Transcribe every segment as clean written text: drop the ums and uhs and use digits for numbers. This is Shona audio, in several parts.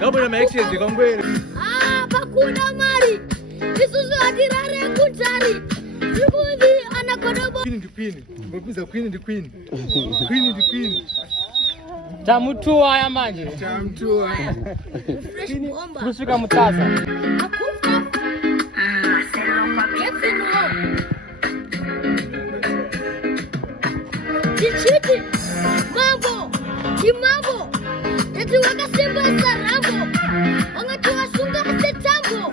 Ngabona ma-actions kwamkweli. Pakuna mari. Isusu atirare kuntari. Ribuzi anakodobo. Queen ndi queen. Ngokuza queen ndi queen. Queen ndi queen. Tamutua ya manje. Tamtua. Fresh bomba. Kusika mutaza. Akufa. Kevin Ho. Chichiti. Mambo. Chimambo. Eti wakasimba sarambo. Wangatoa sunga setambo.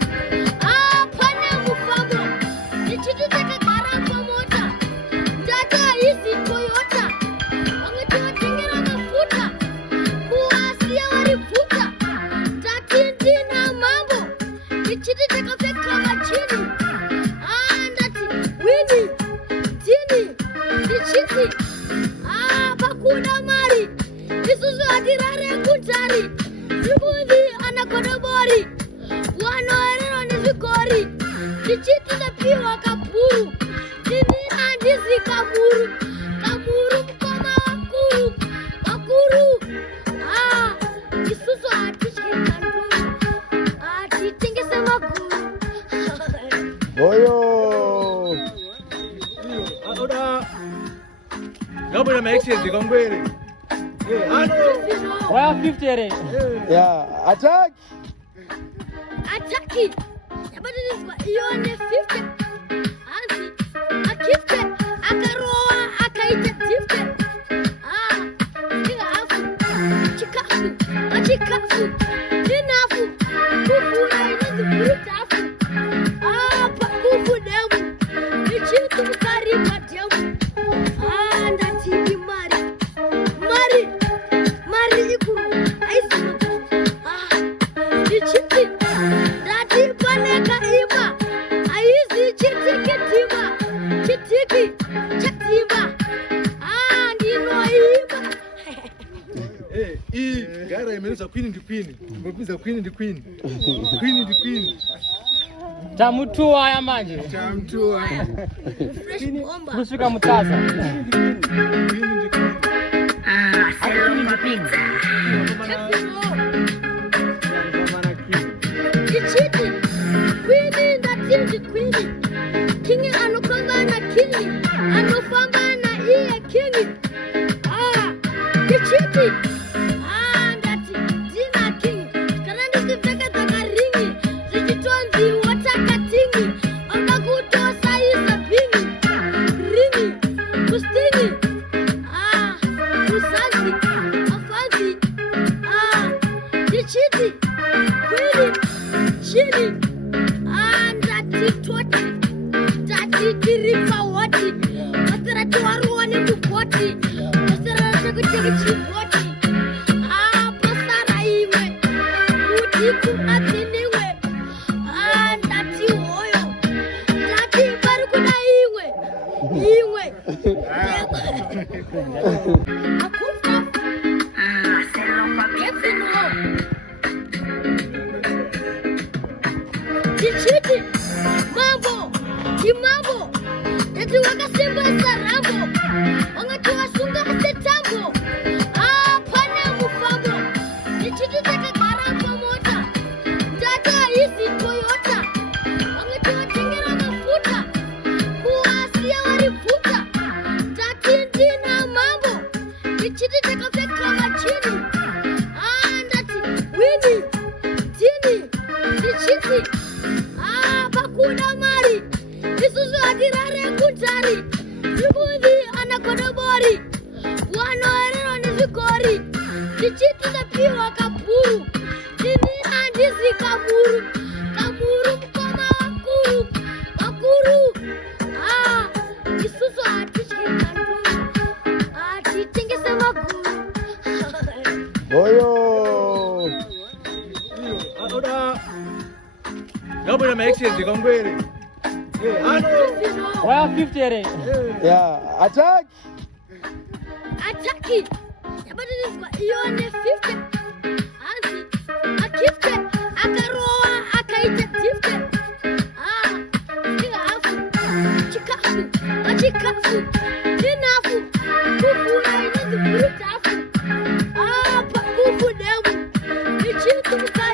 Pana mufambo. Chichiti takagara pamota. Ndata hizi Toyota. Wangatoa tengera mafuta. Kuwasia walifuta. Tatindi na mambo. Chichiti takafeka machini. Ndati wini. Tini. Chichiti. Pakuna mari. Isusu atirare kuntari. Ribuzi anakodobori. Wanoerero nizikori. Chichiti zapiwa kapuru. Tini andizi kamuru. Kamuru mkoma wakuru. Wakuru. Isusu atishke kanduru. Atitengese makuru. Oyo. Ngabona ma-actions kwamkweli. Waya 50 ere. Yeah, attack. Ataki. Yabadilizwa ione 50. Anzi. Akifte. Akaroa. Akaita 50. Singa afu. Chikafu. Achikafu. Ninafu. Kufu na inazi furutafu. Pakufu demu. Nichitu mkariba demu. Ndati mari. Mari. Mari ikuru. Aisi mabu. Chichiti. Ndati paneka ima. Aizi chitiki tima. Chitiki. Chatima. Ndino ima. Gara imeeleza queen ndi queen. Ngokuza queen ndi queen. Queen ndi queen. Tamutua ya manje. Tamtua. Fresh bomba. Kusika mutaza. Queen ndi queen. Akini ndipini. Kevin Ho. Chichiti. Queen ndati queen. King anofamba na king. Anofamba na iye king. Chichiti. Ndati dina king. Kanandi ziveka zakaringi. Zichitonzi watakatingi. Wakakutosa isa pingi. Ringi. Kustingi. Usazi. Afazi. Chichiti. Kwili. Chini. Ndati toti. Ndati tiripa wati. Masarati waruwa ni mukoti. Masarati kucheki chiboti. Pasara iwe. Kuti kuatiniwe. Ndati hoyo. Ndati barukuna iwe. Iwe. Akufa. Kevin Ho. Chichiti. Mambo. Chimambo. Eti wakasimba sarambo. Wangatoa sunga setambo. Pana mufambo. Chichiti takagara pamota. Ndata hizi Toyota. Wangatoa tengera mafuta. Kuwasia walifuta. Tatindi na mambo. Chichiti takafeka machini. Ndati wini. Tini. Chichiti. Pakuna mari. Isusu atirare kuntari. Ribuzi anakodobori. Wanoerero nizikori. Chichiti zapiwa kapuru. Tini andizi kamuru. Kamuru mkoma wakuru. Wakuru. Isusu atishke kanduru. Atitengese makuru. Oyo. Ngabona ma-actions kwamkweli. Waya 50 ere. Yeah, attack. Ataki. Yabadilizwa ione 50. Anzi. Akifte. Akaroa. Akaita 50. Singa afu. Chikafu. Achikafu. Ninafu. Kufu na inazi furutafu. Pakufu demu. Nichitu mkariba.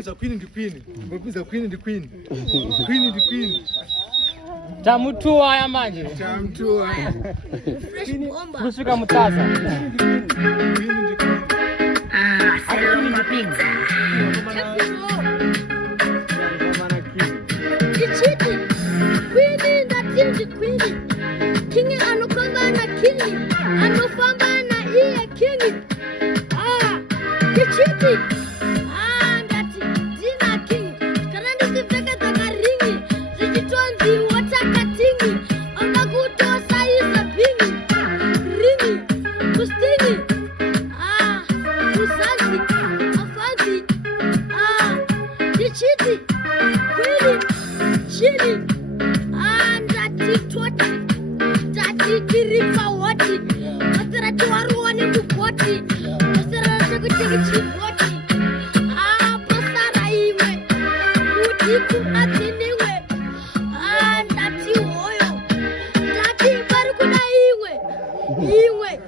Unaweza queen ndi queen. Ngokuza queen ndi queen. Queen ndi queen. Tamutua ya manje. Tamtua. Fresh bomba. Kusika mutaza. Queen ndi queen. Queen ndi queen. Kichiti. Queen ndatinji queen. Kingi anokonga na kingi. Anofamba na iye kingi. Kichiti. Ndati dina kingi. Karandi ziveka zakaringi. Zichitonzi watakatingi. Onda kutosa isa pingi. Ringi. Kustingi. Kusazi. Afazi. Kichiti. Kwili. Chili. Ndati twati. Ndati kiripa wati. Masera tuwaruwa ni mukoti. Masera chakutiki chiboti. Pasara iwe. Kutiku atiniwe. Ndati hoyo. Ndati barukuna iwe. Iwe.